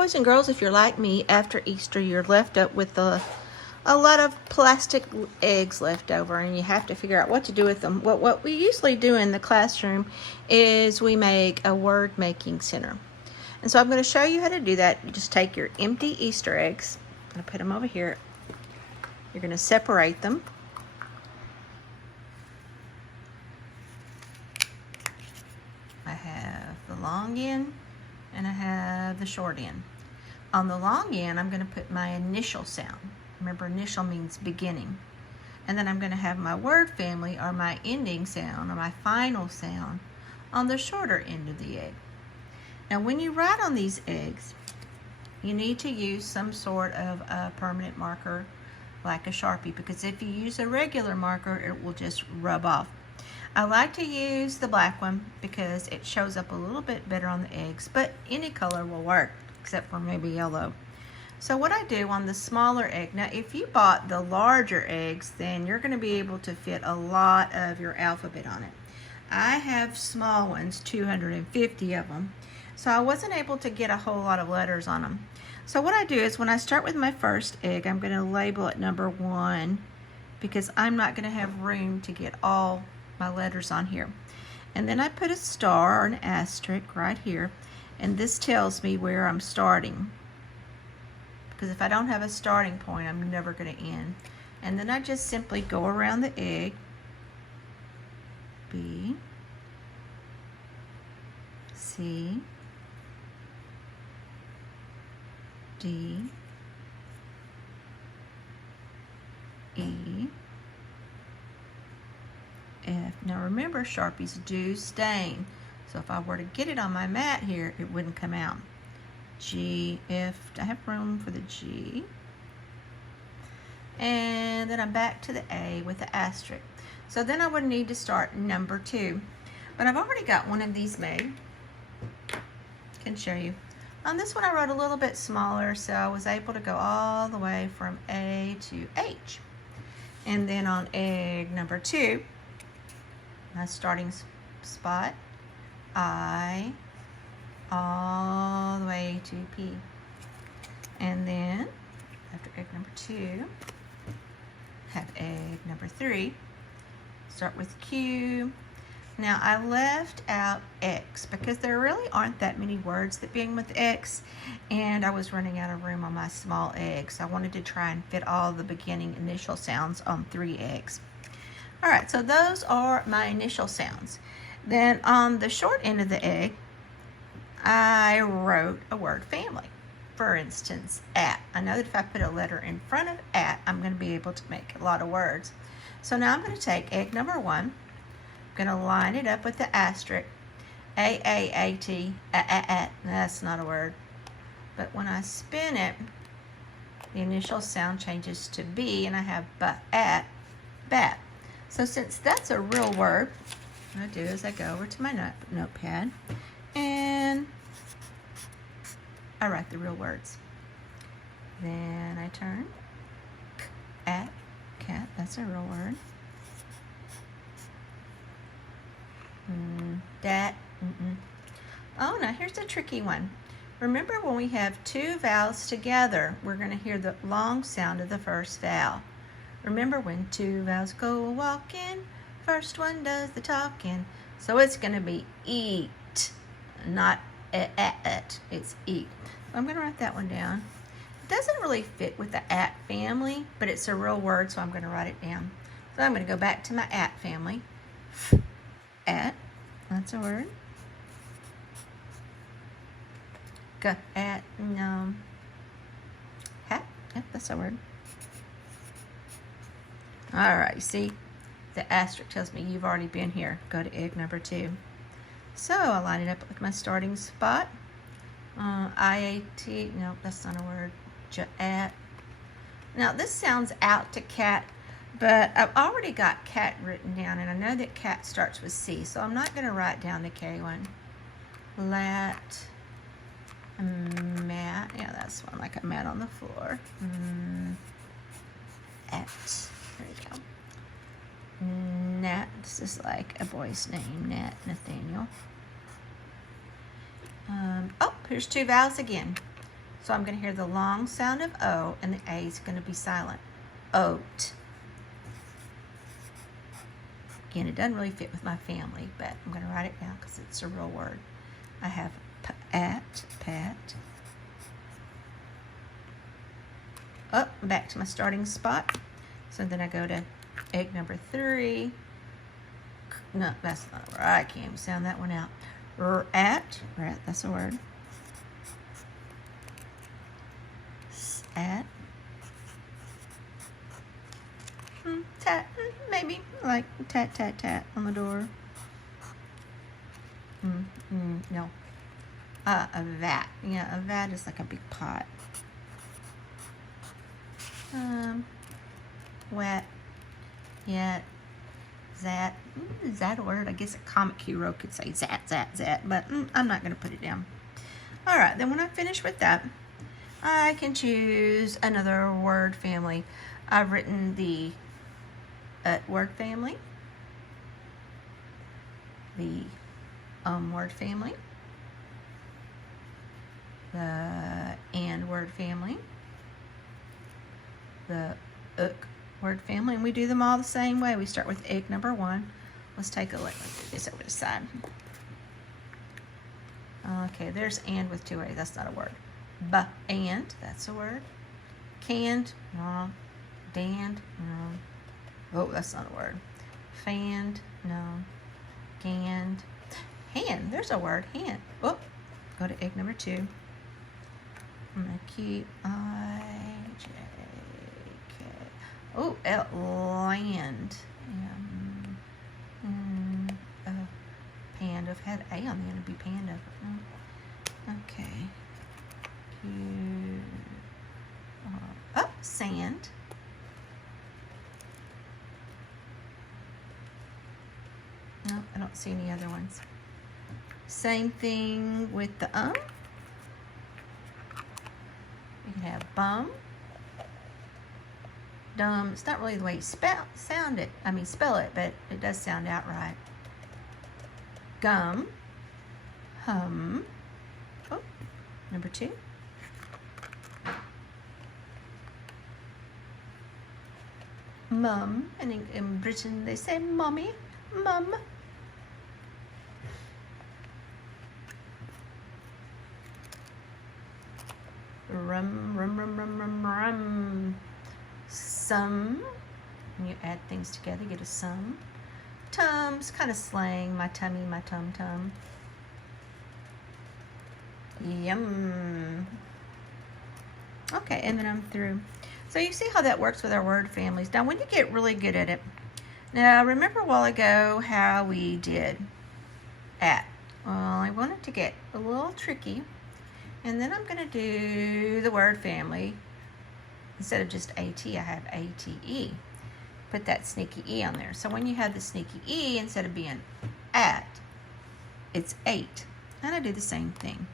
Boys and girls, if you're like me, after Easter you're left up with a lot of plastic eggs left over and you have to figure out what to do with them. What we usually do in the classroom is we make a word making center. And so I'm going to show you how to do that. You just take your empty Easter eggs. I'm going to put them over here. You're going to separate them. I have the long end and I have the short end. On the long end, I'm going to put my initial sound. Remember, initial means beginning. And then I'm going to have my word family, or my ending sound, or my final sound, on the shorter end of the egg. Now, when you write on these eggs, you need to use some sort of a permanent marker, like a Sharpie, because if you use a regular marker, it will just rub off. I like to use the black one because it shows up a little bit better on the eggs, but any color will work, except for maybe yellow. So what I do on the smaller egg, now if you bought the larger eggs, then you're going to be able to fit a lot of your alphabet on it. I have small ones, 250 of them, so I wasn't able to get a whole lot of letters on them. So what I do is when I start with my first egg, I'm going to label it number 1 because I'm not going to have room to get all my letters on here. And then I put a star or an asterisk right here, and this tells me where I'm starting, because if I don't have a starting point, I'm never going to end. And then I just simply go around the egg, B, C, D, E, F. Now remember, Sharpies do stain, so if I were to get it on my mat here, it wouldn't come out. G, F, I have room for the G. And then I'm back to the A with the asterisk. So then I would need to start number 2. But I've already got one of these made. Can show you. On this one I wrote a little bit smaller, so I was able to go all the way from A to H. And then on egg number 2, my starting spot, I, all the way to P. And then after egg number 2, have egg number 3. Start with Q. Now I left out X because there really aren't that many words that begin with X, and I was running out of room on my small egg, so I wanted to try and fit all the beginning initial sounds on 3 eggs. Alright, so those are my initial sounds. Then on the short end of the egg, I wrote a word family. For instance, at. I know that if I put a letter in front of at, I'm going to be able to make a lot of words. So now I'm going to take egg number 1. I'm going to line it up with the asterisk. A-A-A-T, a-a-at. That's not a word. But when I spin it, the initial sound changes to B, and I have ba-at, bat. So since that's a real word, what I do is I go over to my notepad, and I write the real words. Then I turn, at, cat, that's a real word. Dat, Oh, now here's a tricky one. Remember when we have 2 vowels together, we're going to hear the long sound of the first vowel. Remember, when 2 vowels go walking, first one does the talking. So it's going to be eat, not at. It's eat. So I'm going to write that one down. It doesn't really fit with the at family, but it's a real word, so I'm going to write it down. So I'm going to go back to my at family. At, that's a word. Go at, no. Hat, yep, that's a word. All right, see, the asterisk tells me you've already been here. Go to egg number 2. So I line it up with my starting spot. I-A-T, no, that's not a word. At. Now this sounds out to cat, but I've already got cat written down, and I know that cat starts with C, so I'm not going to write down the K one. Lat, mat, yeah, that's one, like a mat on the floor. At. There you go. Nat, this is like a boy's name, Nat Nathaniel. Oh, here's 2 vowels again. So I'm going to hear the long sound of O, and the A is going to be silent. Oat. Again, it doesn't really fit with my family, but I'm going to write it down because it's a real word. I have pat. Up, back to my starting spot. So then I go to egg number 3. No, that's not right. I can't even sound that one out. Rat, that's a word. At. Tat, maybe like tat, tat, tat on the door. No. A vat. Yeah, a vat is like a big pot. Wet. Yet. Zat. Is that a word? I guess a comic hero could say zat, but I'm not going to put it down. All right, then when I finish with that, I can choose another word family. I've written the word family, the word family, the and word family, the word family, and we do them all the same way. We start with egg number 1. Let's take a look. Let's do this over the side. Okay, there's and with 2 A's. That's not a word. And, that's a word. Canned, no. Danned, no. Oh, that's not a word. Fanned, no. Ganned. Hand, there's a word. Hand. Oh, go to egg number 2. I'm going to keep I-J-K. Oh, land. Panda. If it had A on the end, it'd be panda. Okay. Sand. No, I don't see any other ones. Same thing with the You can have bum. Dumb. It's not really the way you spell it, but it does sound out right. Gum. Hum. Oh, number 2. Mum. And in Britain they say mommy. Mum. Rum. Sum. When you add things together, you get a sum. Tums, kind of slang. My tummy, my tum-tum. Yum. Okay, and then I'm through. So you see how that works with our word families. Now, when you get really good at it, now remember a while ago how we did at. Well, I wanted to get a little tricky, and then I'm going to do the word family. Instead of just AT, I have ATE. Put that sneaky E on there. So when you have the sneaky E, instead of being at, it's 8. And I do the same thing.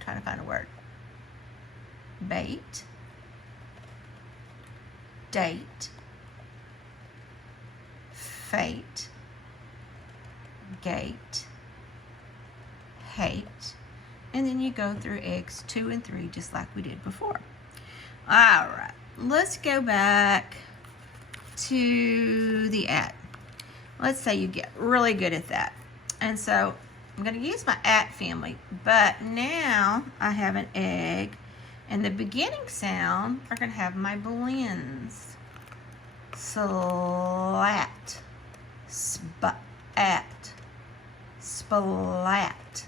Trying to find a word. Bait. Date. Fate. Gate. Hate. And then you go through eggs 2 and 3 just like we did before. All right, let's go back to the at. Let's say you get really good at that. And so I'm going to use my at family, but now I have an egg, and the beginning sound are going to have my blends. Slat, spat, splat,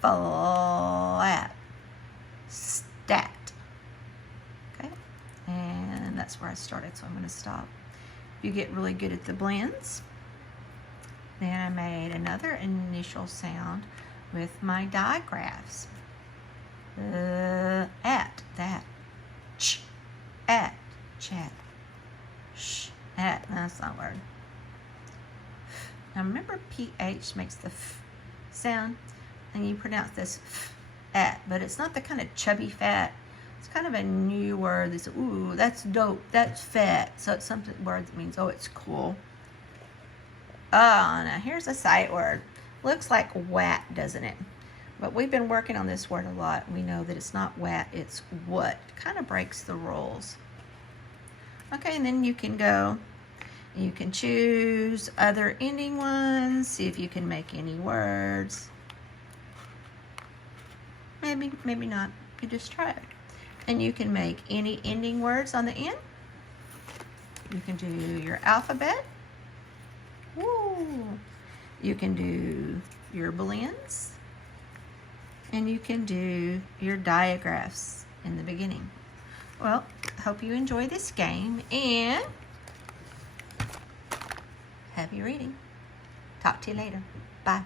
flat, stat. Okay, and that's where I started, so I'm going to stop. You get really good at the blends. Then I made another initial sound with my digraphs. At, that, ch, at, chat, sh, at, that's not a word. Now remember PH makes the f sound, and you pronounce this f, at, but it's not the kind of chubby fat. It's kind of a new word. This, ooh, that's dope, that's fat. So it's something word that means, oh, it's cool. Oh, now here's a sight word. Looks like wat, doesn't it? But we've been working on this word a lot. We know that it's not what, it's what. Kind of breaks the rules. Okay, and then you can go, you can choose other ending ones, see if you can make any words. Maybe, maybe not. You just try it. And you can make any ending words on the end. You can do your alphabet. Woo. You can do your blends. And you can do your diagraphs in the beginning. Well, hope you enjoy this game and happy reading. Talk to you later. Bye.